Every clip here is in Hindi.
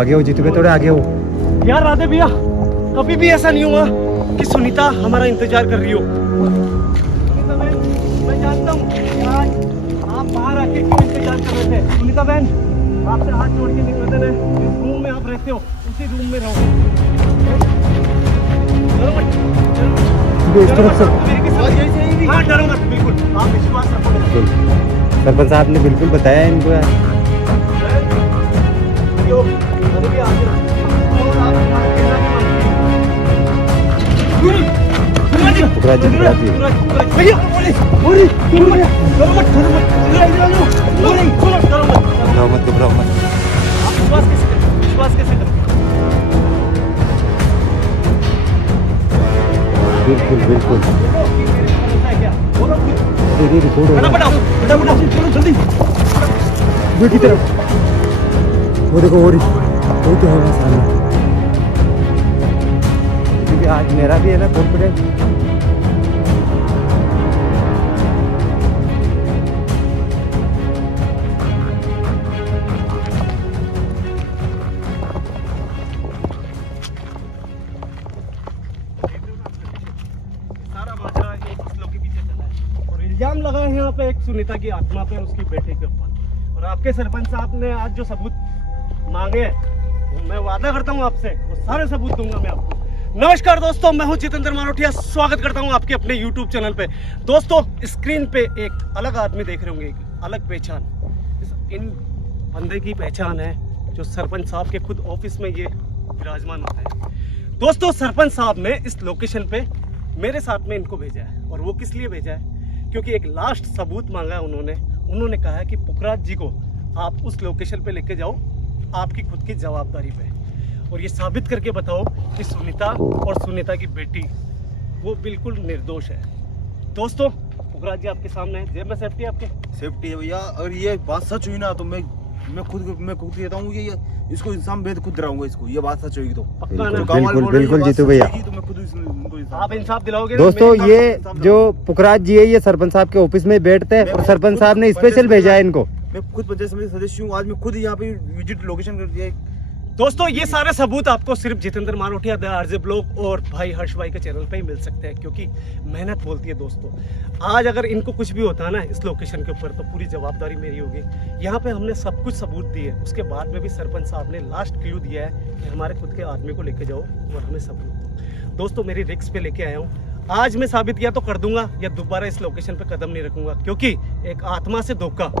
आगे हो जीतू भैया, थोड़े आगे हो यार। राधे भैया, कभी भी ऐसा नहीं हुआ कि सुनीता हमारा इंतजार कर रही हो। सुनीता बहन, मैं जानता हूँ कि आज आप बाहर आके क्यों इंतजार कर रहे थे। सुनीता बहन, आपसे हाथ जोड़ के निवेदन है, जिस रूम में आप रहते हो उसी रूम में रहो। डरो मत, हाँ डरो मत, बिल्कुल आप विश्वास रखो। सरपंच साहब ने बिल्कुल बताया इनको यार। विश्वास कैसे करो? बिल्कुल बिल्कुल रिकॉर्ड हो रहा है। जल्दी की तरफ वो देखो, हो रही वो तो है सामने। क्योंकि आज मेरा भी है ना कॉन्फिडेंस। सारा मामला एक लोग के पीछे चला है और इल्जाम लगा है यहाँ पे एक सुनीता की आत्मा पे, उसकी बेटे के ऊपर। और आपके सरपंच साहब ने आज जो सबूत मांगे हैं, मैं वादा करता हूँ आपसे वो सारे सबूत दूंगा मैं आपको। नमस्कार दोस्तों, मैं हूँ जितेंद्र मारोठिया, स्वागत करता हूँ आपके अपने YouTube चैनल पे। दोस्तों, स्क्रीन पे एक अलग आदमी देख रहे होंगे, एक अलग पहचान। इन बंदे की पहचान है जो सरपंच साहब के खुद ऑफिस में ये विराजमान होता है। दोस्तों, सरपंच साहब ने इस लोकेशन पे मेरे साथ में इनको भेजा है। और वो किस लिए भेजा है? क्योंकि एक लास्ट सबूत मांगा है उन्होंने कहा है कि पुखराज जी को आप उस लोकेशन पे लेके जाओ, आपकी खुद की जवाबदारी पे, और ये साबित करके बताओ कि सुनीता और सुनीता की बेटी वो बिल्कुल निर्दोष है। दोस्तों, पुखराज जी आपके सामने है। जेब में सेफ्टी है आपके? सेफ्टी है भैया। अगर ये बात सच हुई ना तो मैं खुद कहता हूँ कि ये इसको इंसान मैं खुद डराऊंगा इसको। ये बात सच होगी तो पक्का ना? बिल्कुल बिल्कुल जीतू भैया, तो मैं खुद आप इंसाफ दिलाओगे? दोस्तों ये जो पुखराज जी है ये सरपंच साहब के ऑफिस में बैठते हैं और सरपंच साहब ने स्पेशल भेजा है इनको। मैं खुद पंचायत समिति सदस्य हूँ। आज मैं खुद यहाँ पे विजिट लोकेशन कर दिया। दोस्तों, ये सारे सबूत आपको सिर्फ Jitendra Marothia the RJ blog और भाई हर्ष भाई के चैनल पे ही मिल सकते हैं, क्योंकि मेहनत बोलती है। दोस्तों, आज अगर इनको कुछ भी होता है ना इस लोकेशन के ऊपर तो पूरी जवाबदारी मेरी होगी। यहाँ पे हमने सब कुछ सबूत दिए, उसके बाद में भी सरपंच साहब ने लास्ट क्लू दिया है कि हमारे खुद के आदमी को लेके जाओ और हमें सबूत दो। दोस्तों, मेरी रिक्स पे लेके आया हूँ। आज मैं साबित किया तो कर दूंगा या दोबारा इस लोकेशन पे कदम नहीं रखूंगा, क्योंकि एक आत्मा से धोखा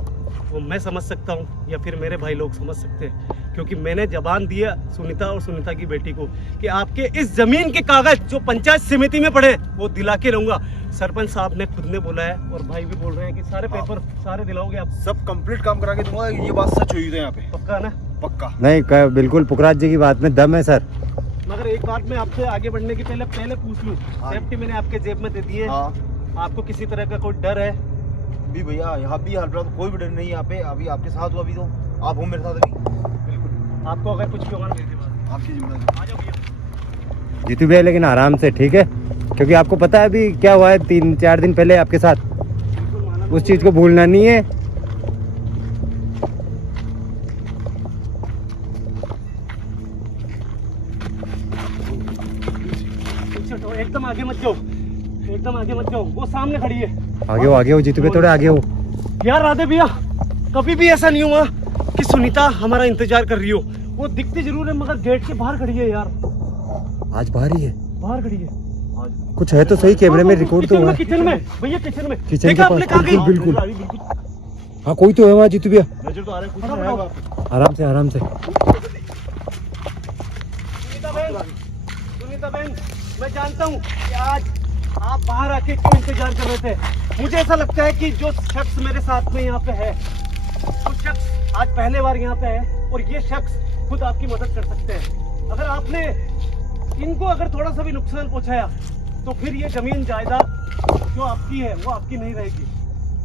वो मैं समझ सकता हूँ या फिर मेरे भाई लोग समझ सकते हैं, क्योंकि मैंने जबान दिया सुनीता और सुनीता की बेटी को कि आपके इस जमीन के कागज जो पंचायत समिति में पड़े वो दिला के रहूंगा। सरपंच साहब ने खुद ने बोला है और भाई भी बोल रहे हैं कि सारे पेपर सारे दिलाओगे आप? सब कंप्लीट काम करा के दूंगा। ये बात सच हुई तो यहाँ पे पक्का ना? पक्का नहीं बिल्कुल पुखराज जी की बात में दम है सर। मगर एक बात मैं आपसे आगे बढ़ने की पहले पूछ लूं, सेफ्टी मैंने आपके जेब में दे दी है। आपको किसी तरह का कोई डर है? भी भैया यहाँ भी हाल कोई भी डर नहीं। यहाँ पे अभी आपके साथ हो, अभी तो आप हो मेरे साथ अभी। बिल्कुल, आपको अगर कुछ भी होगा आपकी जिम्मेदारी। आ जाओ भैया। जीतू भैया लेकिन आराम से, ठीक है? क्योंकि आपको पता है अभी क्या हुआ है 3-4 दिन पहले आपके साथ, उस चीज को भूलना नहीं है। एकदम आगे मत जाओ, एकदम आगे मत जाओ, वो सामने खड़ी है। आगे हो जीतू भैया, थोड़े आगे हो। यार राधे भैया, कभी भी ऐसा नहीं हुआ कि सुनीता हमारा इंतजार कर रही हो। वो दिखती जरूर है मगर गेट के बाहर खड़ी है यार। आज बाहर ही है, बाहर खड़ी है। कुछ है तो सही, कैमरे में रिकॉर्ड तो हुआ है। किचन में भैया, किचन में किचन देखा के आपने? पास कहाँ गई? बिल्कुल। हाँ कोई तो है वहाँ जीतू भैया। नजर तो आ रहा है, कुछ फटाफट है। आराम से आराम से। सुनीता बहन, मैं जानता हूँ कि आज आप बाहर आके क्यों इंतजार कर रहे थे। मुझे ऐसा लगता है कि जो शख्स मेरे साथ में यहाँ पे है वो शख्स आज पहले बार यहाँ पे है और ये शख्स खुद आपकी मदद कर सकते हैं। अगर आपने इनको अगर थोड़ा सा भी नुकसान पहुँचाया तो फिर ये जमीन जायदाद जो आपकी है वो आपकी नहीं रहेगी।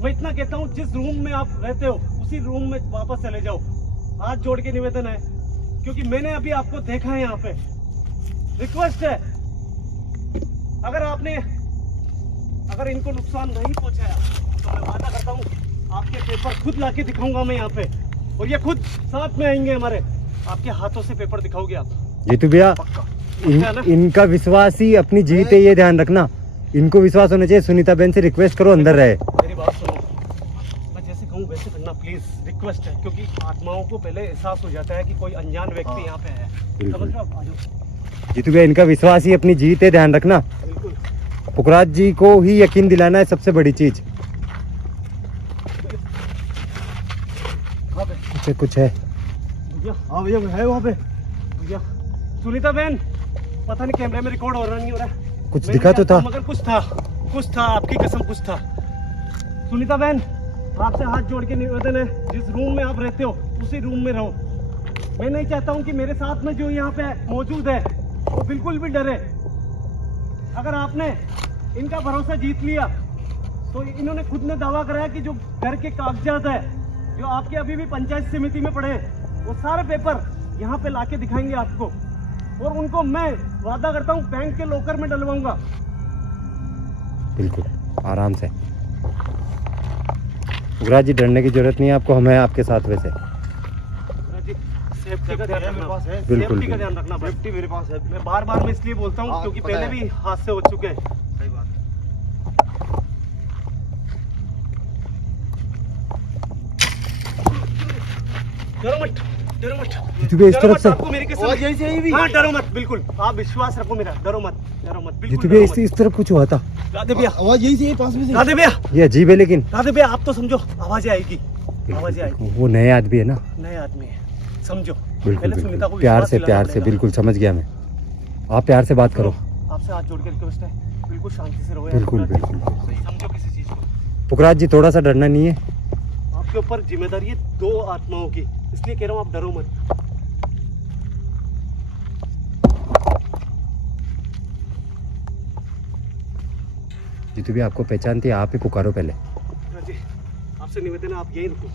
मैं इतना कहता हूँ, जिस रूम में आप रहते हो उसी रूम में वापस चले जाओ। हाथ जोड़ के निवेदन है, क्योंकि मैंने अभी आपको देखा है यहाँ पे। रिक्वेस्ट है, अगर इनको नुकसान नहीं पहुंचाया तो मैं वादा करता हूँ आपके पेपर खुद लाके दिखाऊंगा मैं यहाँ पे, और ये खुद साथ में आएंगे हमारे। आपके हाथों से पेपर दिखाओगे आप? जीतू भैया इनका विश्वास ही अपनी जीत है, ये ध्यान रखना। इनको विश्वास होना चाहिए। सुनीता बहन से रिक्वेस्ट करो अंदर रहे। मेरी बात सुनो, मैं जैसे कहूँ वैसे करना प्लीज, रिक्वेस्ट है, क्योंकि आत्माओं को पहले एहसास हो जाता है कि कोई अनजान व्यक्ति यहाँ पे है। समझ रहे हो आप? आ जाओ। जीतू भैया इनका विश्वास ही अपनी जीत है, ध्यान रखना। बिल्कुल। पुखराज जी को ही यकीन दिलाना है सबसे बड़ी चीज। कुछ है भैया, हाँ भैया है वहाँ पे। भैया सुनीता बहन, पता नहीं कैमरे में रिकॉर्ड हो रहा नहीं हो रहा है। कुछ दिखा तो था, मगर कुछ था, आपकी कसम कुछ था। सुनीता बहन, आपसे हाथ जोड़ के निवेदन है, जिस रूम में आप रहते हो उसी रूम में रहो। मैं नहीं चाहता हूँ कि मेरे साथ में जो यहाँ पे मौजूद है वो बिल्कुल भी डरे। अगर आपने इनका भरोसा जीत लिया तो इन्होंने खुद ने दावा कराया कि जो घर के कागजात है, जो आपके अभी भी पंचायत समिति में पड़े हैं, वो सारे पेपर यहाँ पे लाके दिखाएंगे आपको, और उनको मैं वादा करता हूँ बैंक के लॉकर में डलवाऊंगा। बिल्कुल आराम से। पुखराज जी डरने की जरूरत नहीं है आपको, हमें आपके साथ वैसे। सेफ्टी का ध्यान रखना, बिल्कुल सेफ्टी का ध्यान रखना। सेफ्टी मेरे पास है। मैं बार बार मैं इसलिए बोलता हूँ क्योंकि पता पहले है। भी हादसे हो चुके हैं। सही बात है। डरो मत, डरो मत। जीतू भैया इस डरो तरफ मत, से, आपको मेरी कसम। और यही से भी। हाँ डरो मत, बिल्कुल आप विश्वास रखो मेरा, डरो मत, डरो मत, बिल्कुल जीतू भैया डरो इस तरफ कुछ हुआ था। मत। राधे भैया, आवाज यही से पास में से। राधे भैया, ये अजीब है लेकिन। राधे भैया, आप तो समझो आवाजें आएगी, आवाजें आएगी। वो नए आदमी है ना। नए आदमी है, समझो। बिल्कुल पहले सुनीता को बिल्कुल प्यार विश्वास से, दिलाना प्यार से, पड़ेगा। बिल्कुल समझ गया मैं। आप प्यार से बात करो। आपसे हाथ जोड़ के रिक्वेस्ट है, बिल्कुल शांति से रहो। बिल्कुल बिल्कुल। समझो किसी चीज को। पुखराज जी थोड़ा सा डरना नहीं है। आपके ऊपर जिम्मेदारी है 2 आत्माओं की, इसलिए कह रहा हूँ आप डरो मत। जीतू भैया आपको पहचानती है, आप ही पुकारो पहले। जी, आपसे निवेदन है आप यही रुको।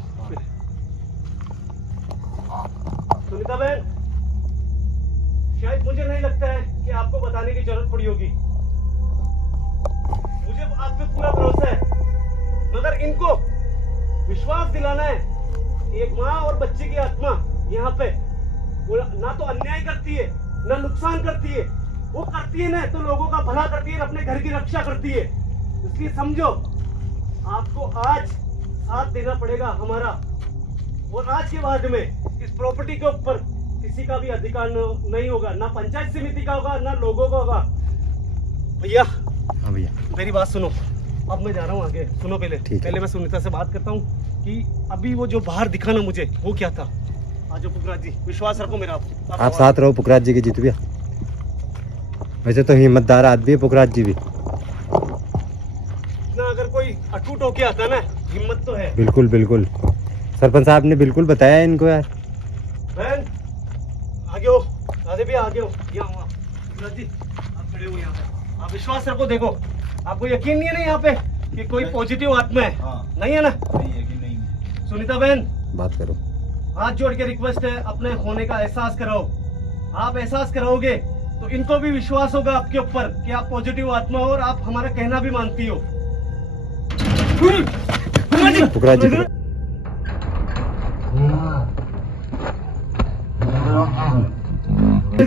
सुनीता बहन, शायद मुझे नहीं लगता है कि आपको बताने की जरूरत पड़ी होगी। मुझे आप पे पूरा भरोसा है, मगर इनको विश्वास दिलाना है। एक माँ और बच्चे की आत्मा यहाँ पे वो ना तो अन्याय करती है, ना नुकसान करती है। वो करती है ना तो लोगों का भला करती है, अपने घर की रक्षा करती है। इसलिए समझो, आपको आज साथ देना पड़ेगा हमारा, और आज के बाद में इस प्रॉपर्टी के ऊपर किसी का भी अधिकार नहीं होगा, ना पंचायत समिति का होगा, ना लोगों का होगा। भैया, हाँ भैया मेरी बात सुनो, अब मैं जा रहा हूँ आगे। सुनो पहले मैं सुनीता से बात करता हूँ कि अभी वो जो बाहर दिखा ना मुझे, वो क्या था। आज पुखराज जी, विश्वास रखो मेरा। आप साथ रहो पुखराज जी के। जीतू भैया वैसे तो हिम्मतदार आदमी है पुखराज जी भी। ना अगर कोई अटूट होके आता ना, हिम्मत तो है। बिल्कुल बिल्कुल, सरपंच साहब ने बिल्कुल बताया इनको यार। बहन आगे हो, राधे भैया आगे हो, यहाँ हो आप। पुखराज जी आप खड़े हो यहाँ पे, आप विश्वास रखो। देखो, आपको यकीन नहीं है ना यहाँ पे कि कोई पॉजिटिव आत्मा है? हाँ। नहीं है ना? नहीं है कि नहीं। सुनीता बहन, बात करो। हाथ जोड़ के रिक्वेस्ट है, अपने होने का एहसास कराओ। आप एहसास कराओगे तो इनको भी विश्वास होगा आपके ऊपर कि आप पॉजिटिव आत्मा हो और आप हमारा कहना भी मानती हो। पुखराज जी पुखराज जी ड्रो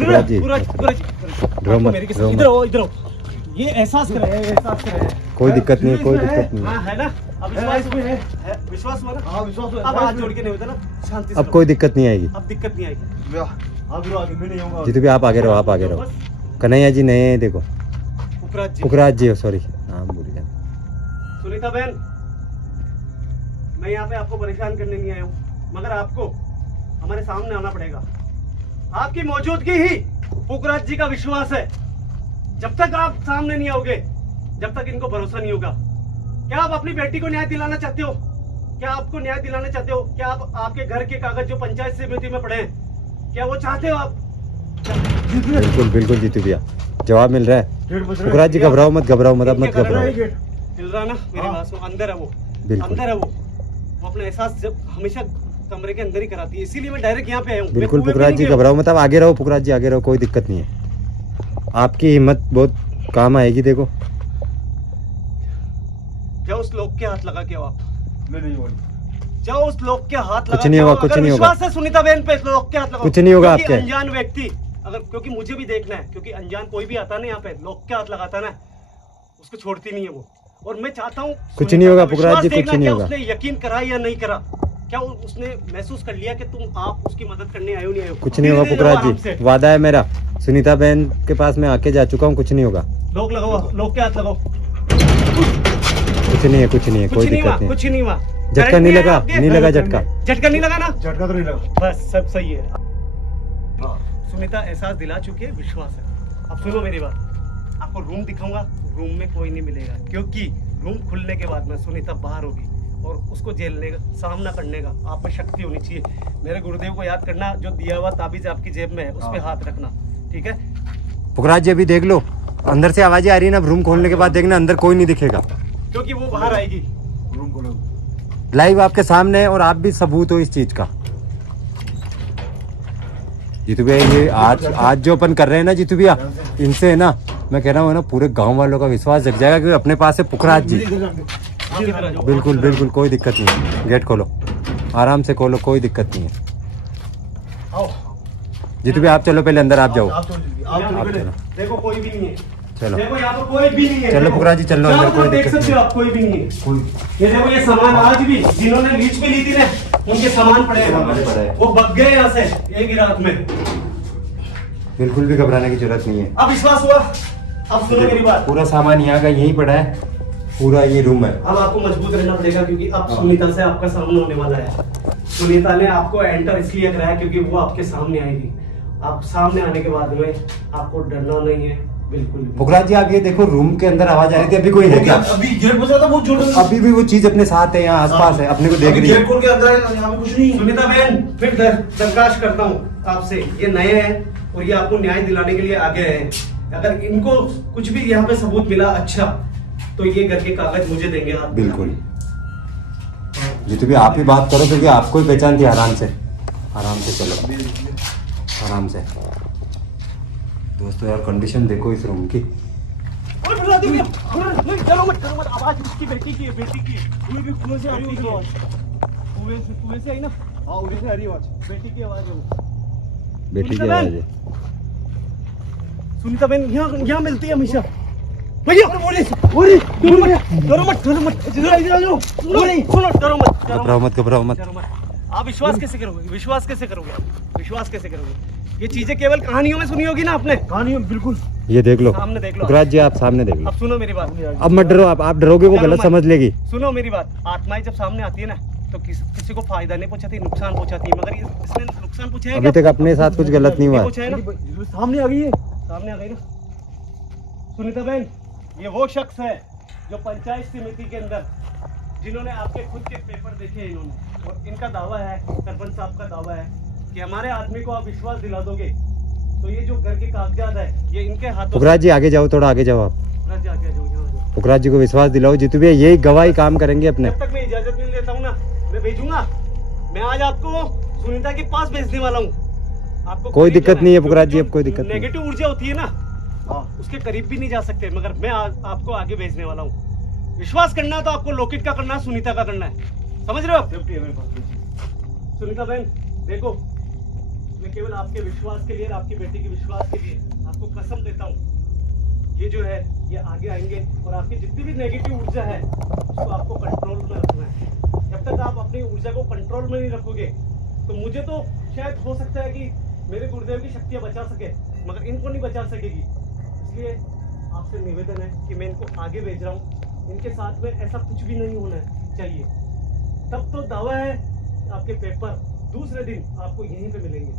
मत, ड्रो मत। इधर हो, इधर हो। ये एहसास करे, एहसास करे। कोई दिक्कत नहीं है, कोई दिक्कत नहीं है। हाँ है ना? अब विश्वास में है, विश्वास में ना? हाँ विश्वास है। अब हाथ जोड़ के नहीं होता ना, शांति से अब रहो। कोई दिक्कत नहीं आएगी। अब दिक्कत नहीं आएगी। भैया आप लोग आगे, मैं नहीं आऊंगा। जीतू भैया आप आगे रहो, आप आगे रहो। कन्हैया जी नए हैं, देखो पुखराज जी, पुखराज जी, सॉरी नाम भूल गया। सुनीता बहन, मैं यहाँ पे आपको परेशान करने नहीं आया हूँ, मगर आपको हमारे सामने आना पड़ेगा। आपकी मौजूदगी ही पुखराज जी का विश्वास है। जब तक आप सामने नहीं आओगे, जब तक इनको भरोसा नहीं होगा। क्या आप अपनी बेटी को न्याय दिलाना चाहते हो? क्या आपको न्याय दिलाना चाहते हो? क्या आप आपके घर के कागज जो पंचायत समिति में पड़े हैं, क्या वो चाहते हो आप? बिल्कुल बिल्कुल जीतू भैया, जवाब मिल रहा है। पुखराज जी घबराओ मत, घबराओ मत, अब मत घबराओ। मिल रहा ना मेरी बात सुनो, अंदर है वो, बिल्कुल। अंदर है वो अपना एहसास जब हमेशा कमरे के अंदर ही कराती है, इसीलिए मैं डायरेक्ट यहाँ पे आया हूँ। मैं बिल्कुल कुएं में पुखराज नहीं जी गया हूँ। घबराओ मत, अब आगे रहो पुखराज जी, आगे रहो, कोई दिक्कत नहीं है। आपकी हिम्मत बहुत काम आएगी। देखो क्या उस लोग के हाथ लगा के आओ आप? मैं नहीं आऊंगा। जाओ उस लोग के हाथ लगा कुछ नहीं होगा, जाओ। कुछ अगर नहीं होगा। विश्वास है सुनीता बहन पे लोग के हाथ लगाओ। कुछ नहीं होगा क्योंकि आपके। अनजान व्यक्ति अगर, क्योंकि मुझे भी देखना है, क्योंकि अनजान कोई भी आता ना यहाँ पे लोग के हाथ लगाता ना, उसको छोड़ती नहीं है वो। और मैं चाहता हूँ कुछ नहीं होगा पुखराज जी, कुछ नहीं होगा। उसने यकीन करा या नहीं करा, क्या उसने महसूस कर लिया कि तुम आप उसकी मदद करने आए हो नहीं आए हो? कुछ नहीं होगा पुखराज जी, वादा है मेरा। सुनीता बहन के पास मैं आके जा चुका हूँ, कुछ नहीं होगा। लोग लगाओ, लोग के हाथ लगाओ। कुछ नहीं है, कुछ नहीं है, कोई दिक्कत नहीं। कुछ नहीं हुआ। झटका नहीं लगा, नहीं लगा झटका। झटका नहीं लगा ना? झटका तो नहीं लगा। बस सब सही है। सुनीता एहसास दिला चुकी है, विश्वास है। अब सुनो मेरी बात, आपको रूम दिखाऊंगा, रूम में कोई नहीं मिलेगा, क्योंकि रूम खुलने के बाद में सुनीता बाहर होगी और उसको झेलने का, सामना करने का आप में शक्ति होनी चाहिए। मेरे गुरुदेव को याद करना, जो दिया हुआ ताबीज आपकी जेब में है उस पर हाथ रखना, ठीक है? पुखराज जी अभी देख लो, अंदर से आवाजें आ रही है ना, रूम खोलने के बाद देखना अंदर कोई नहीं दिखेगा, क्योंकि वो बाहर आएगी। रूम खोलो। लाइव आपके सामने है और आप भी सबूत हो इस चीज का। जीतू भैया ये आज जो अपन कर रहे हैं ना जीतू भैया, इनसे है ना, मैं कह रहा हूँ ना, पूरे गांव वालों का विश्वास जग जाएगा कि अपने पास है पुखराज जी। बिल्कुल बिल्कुल कोई दिक्कत नहीं, गेट खोलो, आराम से खोलो, कोई दिक्कत नहीं है। आओ जीतू भैया आप चलो पहले अंदर, आप जाओ। आप चलो। देखो कोई भी नहीं है, चलो देखो यहाँ पर कोई भी नहीं है। चलो पुखराज जी चलो अंदर, कोई देख दिक्कत सकते हो नहीं। आप, कोई भी नहीं है। ये देखो, ये सामान आज भी जिन्होंने लीज पे ली थी ना, उनके सामान पड़े हैं, वो भग गए यहाँ से एक ही रात में। बिल्कुल भी घबराने की जरूरत नहीं है। अब विश्वास हुआ? अब सुनो मेरी बात, पूरा सामान यहाँ का यहीं पड़ा है, पूरा ये रूम है। अब आपको मजबूत रहना पड़ेगा, क्योंकि अब सुनीता से आपका सामना होने वाला है। सुनीता ने आपको एंटर इसलिए कराया क्योंकि वो आपके सामने आएगी। आप सामने आने के बाद में आपको डरना नहीं है बिल्कुल भी। पुखराज जी आप ये देखो, रूम के अंदर आवाज आ रही थी, अभी कोई है क्या? अभी गेट बजा था, बहुत जोर से। अभी भी वो चीज अपने साथ है, यहाँ आसपास है, अपने को देख रही है। गेट खोल के अंदर आए, यहाँ पे कुछ नहीं है। सुनीता बहन, फिर दरखास्त करता हूँ आपसे, ये नए हैं और ये आपको न्याय दिलाने के लिए आगे हैं। अगर इनको कुछ भी यहाँ पे सबूत मिला अच्छा, तो ये घर के कागज मुझे देंगे आप। बिल्कुल जीतू भी आप ही बात करो, क्योंकि आपको ही पहचान थी। आराम से, आराम से चलो, आराम से। दोस्तों यार कंडीशन देखो इस रूम की। और बुला दो भैया, चलो मत करो मत, आवाज उसकी बेटी की है, बेटी की है। तुम्हें भी कुएं से आ रही है आवाज, कुएं से आई ना? हाँ उधर से आ रही है आवाज, बेटी की आवाज है वो। बेटी की आवाज है। सुनीता बहन यहाँ मिलती है हमेशा। भैया डरो मत, इधर आ जाओ। सुनो, डरो मत, घबराओ मत। डरो मत। आप विश्वास कैसे करोगे? विश्वास कैसे करोगे? ये चीजें केवल कहानियों में सुनी होगी ना आपने? कहानी में बिल्कुल। ये देख लो, सामने देख लो। पुखराज जी आप सामने देख लो। अब सुनो मेरी बात, अब मत डरो, आप डरोगे वो गलत समझ लेगी। सुनो मेरी बात, आत्माएं जब सामने आती है ना, तो किसी को फायदा नहीं पहुंचाती, नुकसान पहुंचाती है। मगर इसने नुकसान पूछा है अभी तक अपने साथ कुछ गलत नहीं हुआ। सामने आ गई है, सामने आ गई ना सुनीता बहन। ये वो शख्स है जो पंचायत समिति के अंदर, जिन्होंने आपके खुद के पेपर देखे हैं इन्होंने, और इनका दावा है, सरपंच साहब का दावा है कि हमारे आदमी को आप विश्वास दिला दोगे तो ये जो घर के कागजात है ये इनके हाथों। पुखराज जी आगे जाओ, थोड़ा आगे जाओ आप। पुखराज जी को विश्वास दिलाओ, जीतू भैया यही गवाही काम करेंगे अपने। जब तक मैं इजाजत नहीं लेता हूँ ना, मैं भेजूंगा। मैं आज आपको सुनीता के पास भेजने वाला हूँ। आपको कोई दिक्कत नहीं है पुखराज जी, अब कोई दिक्कत नहीं। नेगेटिव ऊर्जा होती है ना, उसके करीब भी नहीं जा सकते, मगर मैं आपको आगे भेजने वाला हूँ। विश्वास करना है तो आपको लोकेट का करना है, सुनीता का करना है। समझ रहे हो आप? सुनीता बहन देखो, मैं केवल आपके विश्वास के लिए, आपकी बेटी के विश्वास के लिए आपको कसम देता हूँ, ये जो है ये आगे आएंगे और आपकी जितनी भी नेगेटिव ऊर्जा है उसको आपको कंट्रोल में रखना है। जब तक आप अपनी ऊर्जा को कंट्रोल में नहीं रखोगे तो मुझे तो शायद हो सकता है कि मेरे गुरुदेव की शक्तियाँ बचा सके, मगर इनको नहीं बचा सकेगी। इसलिए आपसे निवेदन है कि मैं इनको आगे भेज रहा हूँ। इनके साथ में ऐसा कुछ भी नहीं होना चाहिए। तब तो दावा है आपके पेपर दूसरे दिन आपको यहीं पे मिलेंगे।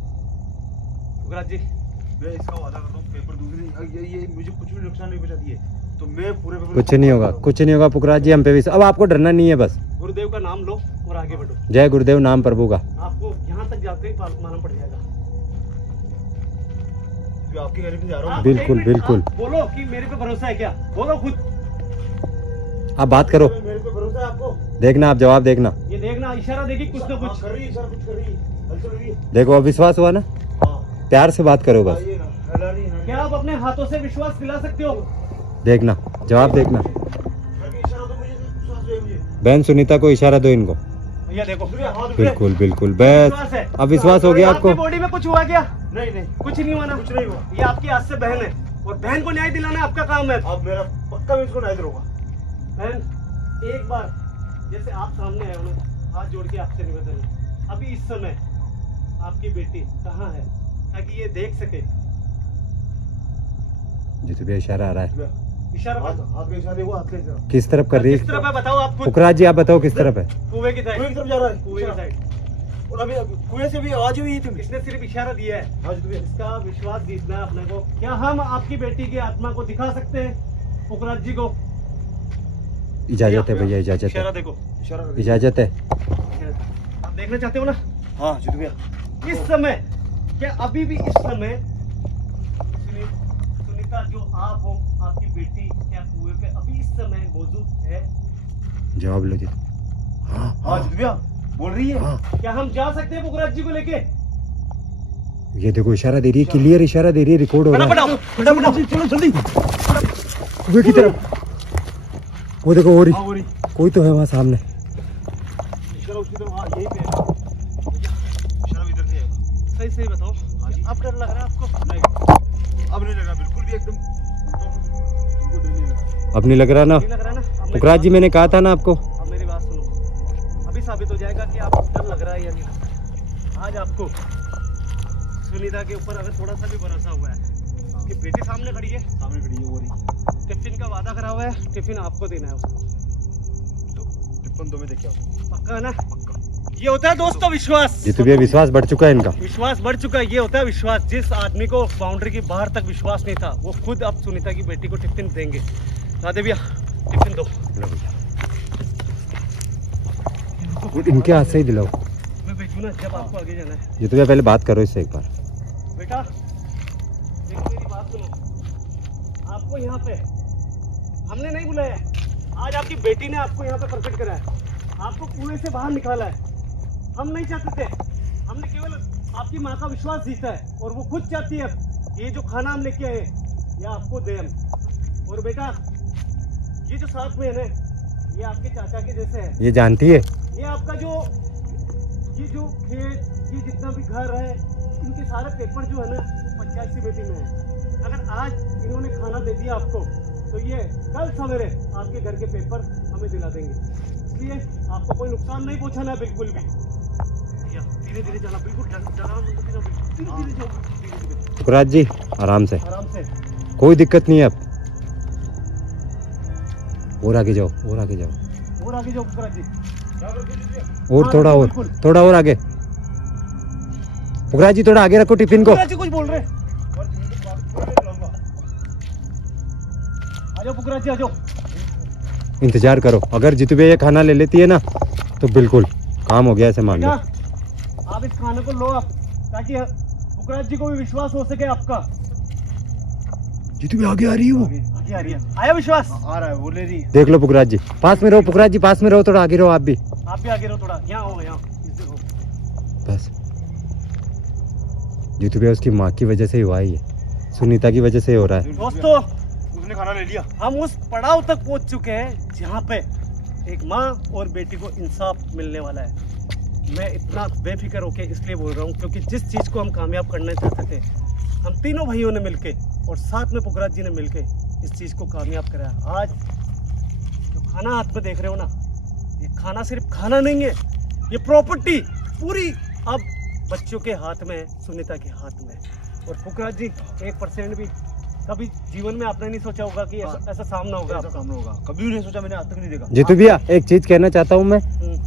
पुखराज जी मैं इसका वादा करता हूँ, पेपर दूसरी ये मुझे कुछ भी नुकसान नहीं पहुंचाती है, तो मैं पूरे पेपर कुछ नहीं होगा, कुछ नहीं होगा पुखराज जी, हम पे भी। अब आपको डरना नहीं है, बस गुरुदेव का नाम लो और आगे बढ़ो। जय गुरुदेव, नाम प्रभु का। आपको यहाँ तक जाकर ही मालूम पड़ जाएगा। जो आपके घर में जा रहा हूँ। आप बिल्कुल, एक मिनट, बिल्कुल। आप बोलो कि मेरे पे भरोसा है क्या? बोलो खुद। आप बात करो, मेरे पे भरोसा है आपको? देखना आप जवाब देखना। ये देखना, इशारा देगी कुछ ना कुछ। कर रही है सर, कुछ कर रही है, हलचल हो रही है। देखो अब विश्वास हुआ ना, हाँ प्यार से बात करो बस। आइए ना, हिला रही है ना। क्या आप अपने हाथों से विश्वास दिला सकते हो? देखना, जवाब देखना। करके इशारा तो मुझे विश्वास है मुझे। बहन सुनीता को इशारा दो इनको। भैया देखो बिल्कुल बिल्कुल बस अब विश्वास हो गया आपको। बॉडी में कुछ हुआ क्या? नहीं नहीं कुछ नहीं हुआ ना? कुछ नहीं हुआ। ये आपकी आज से बहन है और बहन को न्याय दिलाना आपका काम है। अब मेरा पक्का मैं इसको नहीं दूंगा। बहन एक बार जैसे आप सामने आए हो ना, हाथ जोड़ के आपसे निवेदन है, अभी इस समय आपकी बेटी कहाँ है ताकि ये देख सके। जितू भैया इशारा आ रहा है। इशारा हाथ हाथ का इशारा हुआ, हाथ का इशारा किस तरफ कर रही किस तरफ है बताओ आप खुद। पुखराज जी आप बताओ किस तरफ है? कुएं की कुएं की साइड। तरफ जा रहा है। कुएं की साइड। और अभी कुएं से भी आवाज हुई थी। इसने सिर्फ इशारा दिया है। हाँ जी, इसका विश्वास जीतना है अपने को। क्या हम आपकी बेटी की आत्मा को दिखा सकते हैं पुखराज जी को? इजाजत है भैया, इजाजत इशारा है, देखो। इशारा इजाजत है। आप देखना चाहते हो ना? हाँ जीतू भैया। इस समय क्या अभी भी इस समय सुनीता जो आप हो, आपकी बेटी क्या कुएं पे अभी इस समय मौजूद है? जवाब लो जी। हाँ जीतू भैया बोल रही है। हाँ क्या हम जा सकते हैं पुखराज जी को लेके? ये देखो इशारा दे रही है, क्लियर इशारा दे रही है, रिकॉर्ड हो रहा है। फटाफट चलो जल्दी। कुएं की तरफ वो देखो हो रही, हाँ हो रही। कोई तो है वहाँ सामने। इशारा उसकी तरफ। हाँ यही पे है। इशारा इधर से है। सही सही बताओ। अब डर लग रहा है आपको? नहीं अब नहीं लग रहा, बिल्कुल भी एकदम बिल्कुल डर नहीं लग रहा। अब नहीं लग रहा ना? नहीं लग रहा ना? अब मेरी पुखराज जी मैंने कहा था ना आपको। अब मेरी बात सुनो, अभी साबित हो जाएगा कि आपको डर लग रहा है या नहीं लग रहा है। आज आपको सुनीता के ऊपर अगर थोड़ा सा भी भरोसा हुआ है कि बेटी सामने खड़ी है, सामने खड़ी है वो रही। टिफिन का वादा करा हुआ है, टिफिन आपको देना है उसको। तो टिप्पण दो में देखिए आप। पक्का है ना? ये होता है दोस्तों विश्वास। जितू भैया विश्वास बढ़ चुका है इनका। विश्वास बढ़ चुका है, ये होता है विश्वास। जिस आदमी को बाउंड्री की बाहर तक विश्वास नहीं था, वो खुद अब सुनीता की बेटी को टिफिन देंगे। राधे भैया टिफिन दो। इनके हाथ से ही दिलाओ। मैं भेजू ना जब आपको आगे जाना है। जितू भैया पहले बात करो इससे एक बार। बेटा देखो मेरी बात सुनो, आपको यहाँ पे हमने नहीं बुलाया, आज आपकी बेटी ने आपको यहाँ पे प्रकट करा है, आपको कुएं से बाहर निकाला है। हम नहीं चाहते थे, हमने केवल आपकी माँ का विश्वास जीता है और वो खुद चाहती है ये जो खाना हम लेके आए ये आपको दें हम। और बेटा ये जो साथ में है ना, ये आपके चाचा के जैसे है। ये जानती है ये आपका जो खेत, ये जितना भी घर है, इनके सारे पेपर जो है ना वो पंचायत समिति में है। अगर आज इन्होंने खाना दे दिया आपको तो ये कल सवेरे आपके घर के पेपर हमें दिला देंगे। इसलिए आपको कोई नुकसान नहीं पहुंचाना है बिल्कुल भी। धीरे धीरे जाना, बिल्कुल डरा मत जाना, धीरे धीरे जाओ। पुखराज जी आराम से, आराम से। कोई दिक्कत नहीं है अब। और आगे जाओ, और आगे जाओ, और आगे जाओ पुखराज जी। और हाँ, थोड़ा और, बिल्कुल। थोड़ा और आगे। पुखराज जी थोड़ा आगे रखो टिफिन को। पुखराज जी कुछ बोल रहे हैं। आ जाओ पुखराज जी, आ जाओ। इंतजार करो, अगर जितू भैया ये खाना ले लेती है ना तो बिल्कुल काम हो गया, ऐसे मान लो। बेटा आप इस खाने को लो आप, ताकि पुखराज जी को भी विश्वास हो सके आपका। जितू भैया आगे आ रही है वो। आगे आ रही है, आया विश्वास? आ रहा है वो ले रही है। देख लो पुखराज जी, पास में रहो पुखराज जी, पास में रहो, थोड़ा आगे रहो आप भी। आप भी आगे रहो थोड़ा, यहाँ हो, यहाँ इधर हो। बस जितू भैया उसकी माँ की वजह से ही हुआ है, ये सुनीता की वजह से ही हो रहा है। दोस्तों उसने खाना ले लिया। हम उस पड़ाव तक पहुंच चुके हैं जहाँ पे एक माँ और बेटी को इंसाफ मिलने वाला है। मैं इतना बेफिक्र होके इसलिए बोल रहा हूँ क्योंकि जिस चीज़ को हम कामयाब करना चाहते थे, हम तीनों भाइयों ने मिलके और साथ में पुखराज जी ने मिलके इस चीज़ को कामयाब कराया। आज जो खाना हाथ में देख रहे हो ना, ये खाना सिर्फ खाना नहीं है, ये प्रॉपर्टी पूरी अब बच्चों के हाथ में है, सुनीता के हाथ में है। और पुखराज जी 1% भी कभी जीवन में आपने नहीं सोचा होगा कि ऐसा सामना होगा ऐसा आपका। सामना होगा, कभी भी नहीं सोचा, मैंने आज तक नहीं देखा। जितू भैया एक चीज कहना चाहता हूँ मैं,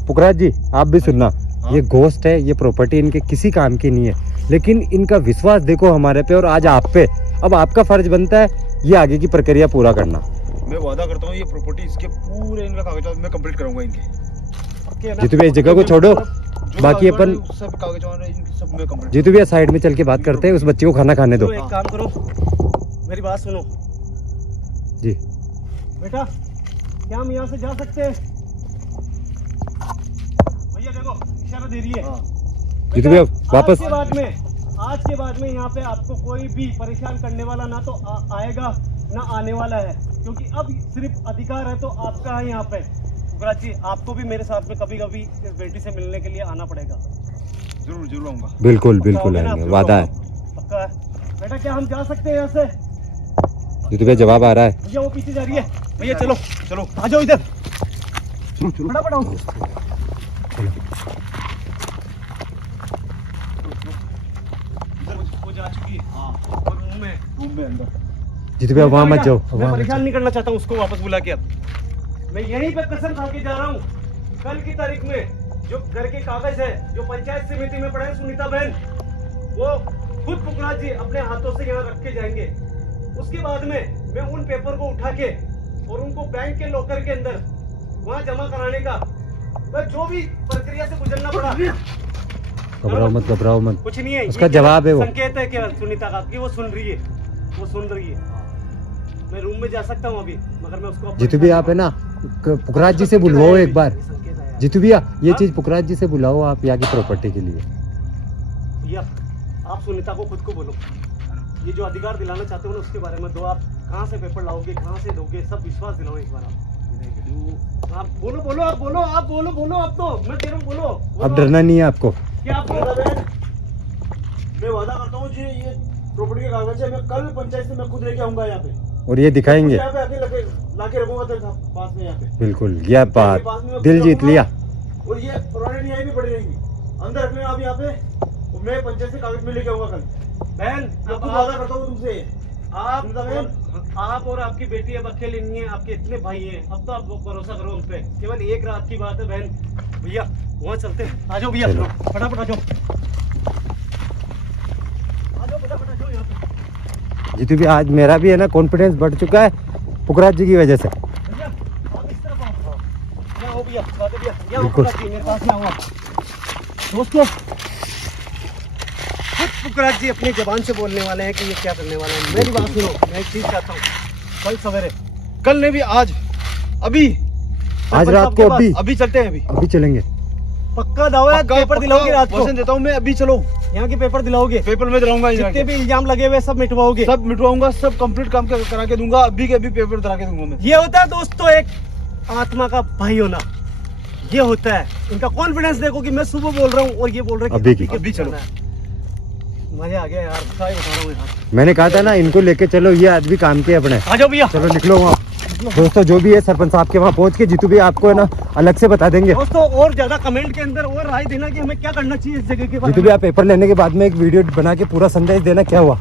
पुखराज जी आप भी सुनना। हाँ। ये घोस्ट है, ये प्रॉपर्टी इनके किसी काम की नहीं है, लेकिन इनका विश्वास देखो हमारे पे और आज आप पे। अब आपका फर्ज बनता है ये आगे की प्रक्रिया पूरा करना। मैं वादा करता हूँ ये प्रॉपर्टी इसके पूरे इनका कागजात मैं कंप्लीट करूंगा इनके। जितू भैया इस जगह को छोड़ो, जो बाकी कागजात अपन है, सब कागजात है, इनके सब मैं कंप्लीट। जितू भैया साइड में चल के बात करते हैं, उस बच्चे को खाना खाने दो। तो एक काम करो, मेरी बात सुनो जी। बेटा, क्या हम यहाँ से जा सकते हैं? भैया देखो इशारा दे रही है। हाँ। जितू भैया वापस। आज के बाद में यहाँ पे आपको कोई भी परेशान करने वाला ना तो आएगा ना आने वाला है, क्योंकि अब सिर्फ अधिकार है तो आपका है यहाँ पे। पुखराज जी आपको भी मेरे साथ में कभी कभी इस बेटी से मिलने के लिए आना पड़ेगा। जरूर जरूर आऊंगा। बिल्कुल पक्का बिल्कुल होगा ना? आएंगे, वादा है। पक्का है बेटा। क्या हम जा सकते हैं यहाँ से? जीतू भैया जवाब आ रहा है। भैया वो पीछे जा रही है। भैया चलो चलो आ जाओ इधर, फटाफट आओ। वो जा चुकी है और रूम में अंदर। जीतू भैया वहाँ मत जाओ, मैं वहाँ मत परेशान जाओ। नहीं करना चाहता हूँ उसको वापस बुला के। अब मैं यहीं पे कसम खा के जा रहा हूँ, कल की तारीख में जो घर के कागज है जो पंचायत समिति में पड़े हैं सुनीता बहन, वो खुद पुखराज जी अपने हाथों से यहाँ रख के जाएंगे। उसके बाद में मैं उन पेपर को उठा के और उनको बैंक के लॉकर के अंदर वहाँ जमा कराने का मैं जो भी प्रक्रिया से गुजरना पड़ा। घबराओ मत, घबराओ मत। कुछ नहीं है, उसका ये जवाब है वो। संकेत है केवल सुनीता का कि वो सुन रही है, वो सुन रही है। मैं रूम में जा सकता हूँ अभी, मगर मैं उसको जीतू भैया आप है ना पुखराज जी से बुलवाओ एक बार। जीतू भैया ये चीज पुखराज जी से बुलाओ आप यहाँ की प्रॉपर्टी के लिए। भैया आप सुनीता को खुद को बोलो, ये जो अधिकार दिलाना चाहते हो ना उसके बारे में दो। आप कहाँ से पेपर लाओगे, कहाँ से दोगे, सब विश्वास दिलाओ एक बार। आप बोलो बोलो, आप बोलो, आप बोलो बोलो, आप तो मैं कह रहा हूँ बोलो। अब डरना नहीं है आपको। क्या आपको मैं वादा करता हूँ जी, ये प्रॉपर्टी के कागज है, मैं कल पंचायत से मैं खुद लेके आऊंगा यहाँ पे। और ये दिखाएंगे यहाँ पे आके लाके रखूंगा तेरे पास में यहाँ पे। बिल्कुल, यह बात दिल जीत लिया। और ये पुरानी न्याय भी पड़ी रहेगी अंदर रख लेना आप यहाँ पे। और मैं पंचायत से कागज में लेके आऊंगा कल। बहन मैं खुद वादा करता हूँ तुमसे। आप और आपकी बेटी अब अकेले नहीं है, आपके इतने भाई हैं। अब तो आप भरोसा करो उन पे, केवल एक रात की बात है बहन। भैया वहाँ चलते हैं, आ जाओ भैया, चलो। फटाफट आ जाओ, आ जाओ फटाफट आ जाओ यहाँ पे। जीतू भैया आज मेरा भी है ना कॉन्फिडेंस बढ़ चुका है पुखराज जी की वजह से। भैया आप इस तरफ आओ, यहाँ हो भैया, बातें भैया, यहाँ बिल्कुल। पुखराज जी मेरे पास में आओ आप। दोस्तों खुद पुखराज जी अपनी जबान से बोलने वाले हैं कि ये क्या करने वाले हैं। मेरी बात सुनो, मैं एक चीज चाहता हूँ, कल सवेरे, कल नहीं भी आज, अभी आज रात को अभी चलते हैं। अभी चलेंगे। पक्का दावा है, पेपर दिलाओगे रात को। वचन देता हूँ मैं, अभी चलो। यहाँ के पेपर दिलाओगे, पेपर में दिलाऊंगा, जितने भी इल्जाम लगे हुए सब मिटवाओगे। सब मिटवाऊंगा, सब कंप्लीट काम करा के दूंगा। अभी के अभी पेपर करा के दूंगा मैं। ये होता है दोस्तों एक आत्मा का भाई होना, ये होता है। इनका कॉन्फिडेंस देखो कि मैं सुबह बोल रहा हूँ और ये बोल रहे हैं अभी कि की। अभी चलो। मजा आ गया यार, क्या ही बता रहा हूँ यार। मैंने कहा था ना इनको लेके चलो, ये आदमी काम के अपने। आ जाओ भैया। चलो निकलो वहाँ। दोस्तों जो भी है सरपंच साहब के वहाँ पहुँच के जीतू भी आपको है ना अलग से बता देंगे। दोस्तों और ज्यादा कमेंट के अंदर और राय देना कि हमें क्या करना चाहिए इस जगह के बारे जीतू में। भी आप पेपर लेने के बाद में एक वीडियो बना के पूरा संदेश देना क्या हुआ।